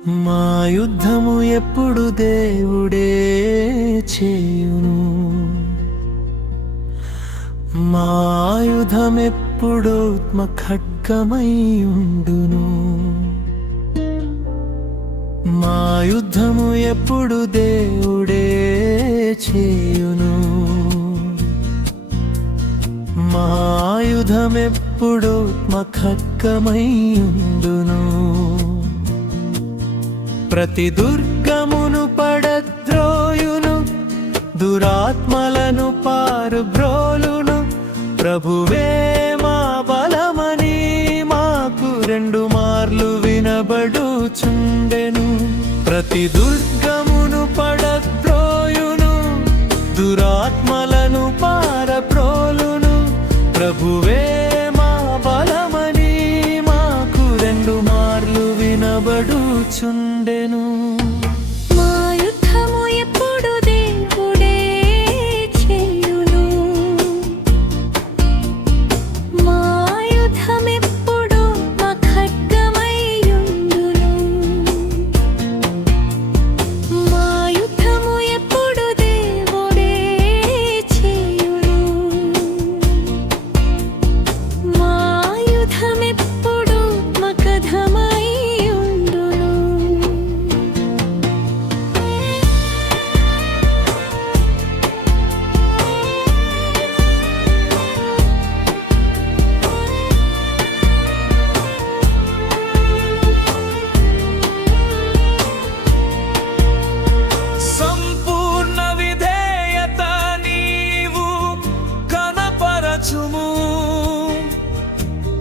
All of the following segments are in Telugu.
మా యుద్ధము ఎప్పుడు దేవుడే చేయును, మా ఆయుధమెప్పుడు ఖడ్గమై ఉండును. మా యుద్ధము ఎప్పుడు దేవుడే చేయును, మా ఆయుధమెప్పుడు ఖడ్గమై ఉండును. ప్రతి దుర్గమును పడద్రోయును, దురాత్మలను పారుబ్రోలును. ప్రభువే మా బలమని మాకు 2 మార్లు వినబడుచుండెను. ప్రతి దుర్గమును పడద్రోయును, దురాత్మలను పారబ్రోలును. ప్రభువే మా బలమని మాకు 2 మార్లు వినబడుచుండెను.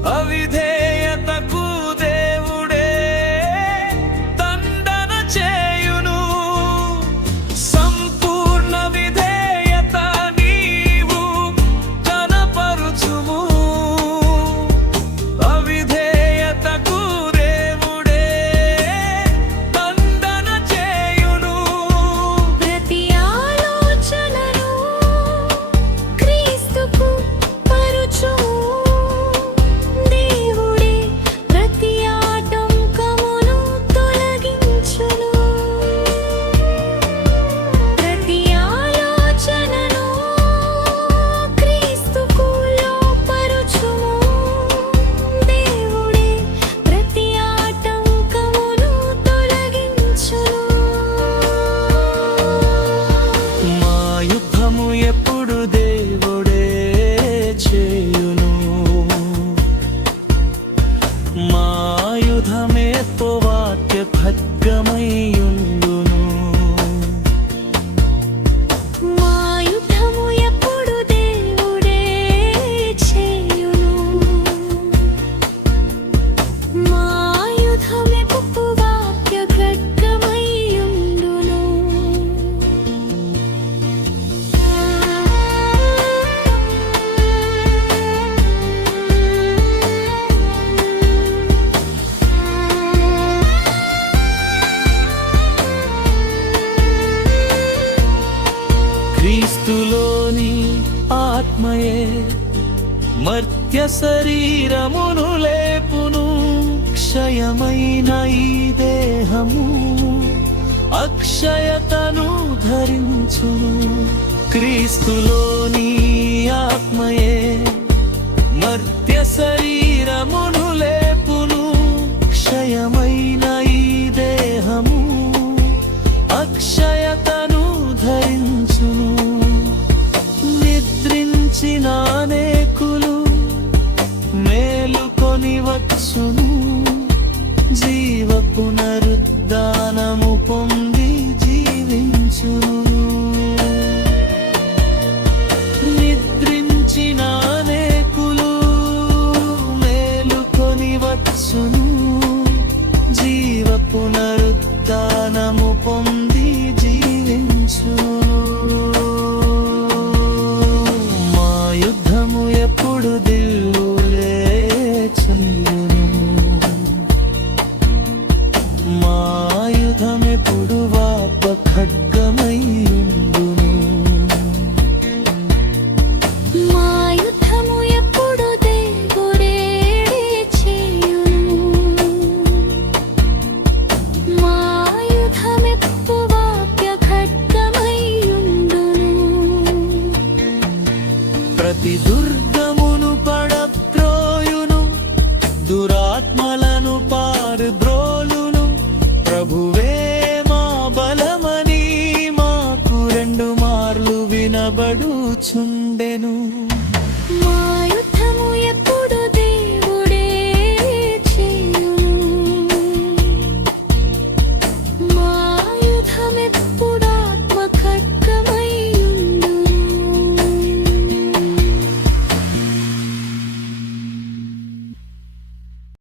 అవిధేయతకు దేవుడే దండన చేయును. సంపూర్ణ విధేయత నీవు కనపరుచుము. అవిధేయతకు దేవుడే దండన చేయును. ప్రతి ఆలోచనను క్రీస్తుకు పరుచుము. ఎప్పుడు దేవుడే చేయును, మా ఆయుధమే వాక్య ఖడ్గమై ఉండును. మా యుద్ధము ఎప్పుడు దేవుడే చేయును, మా ఆయుధమే వాక్య ఖడ్గమై ఉండును. క్రీస్తులోని ఆత్మయే మర్త్య శరీరమును లేపును. క్షయమైన ఈ దేహము అక్షయతను ధరించును. క్రీస్తులోని ఆత్మయే మర్త్య శరీరమును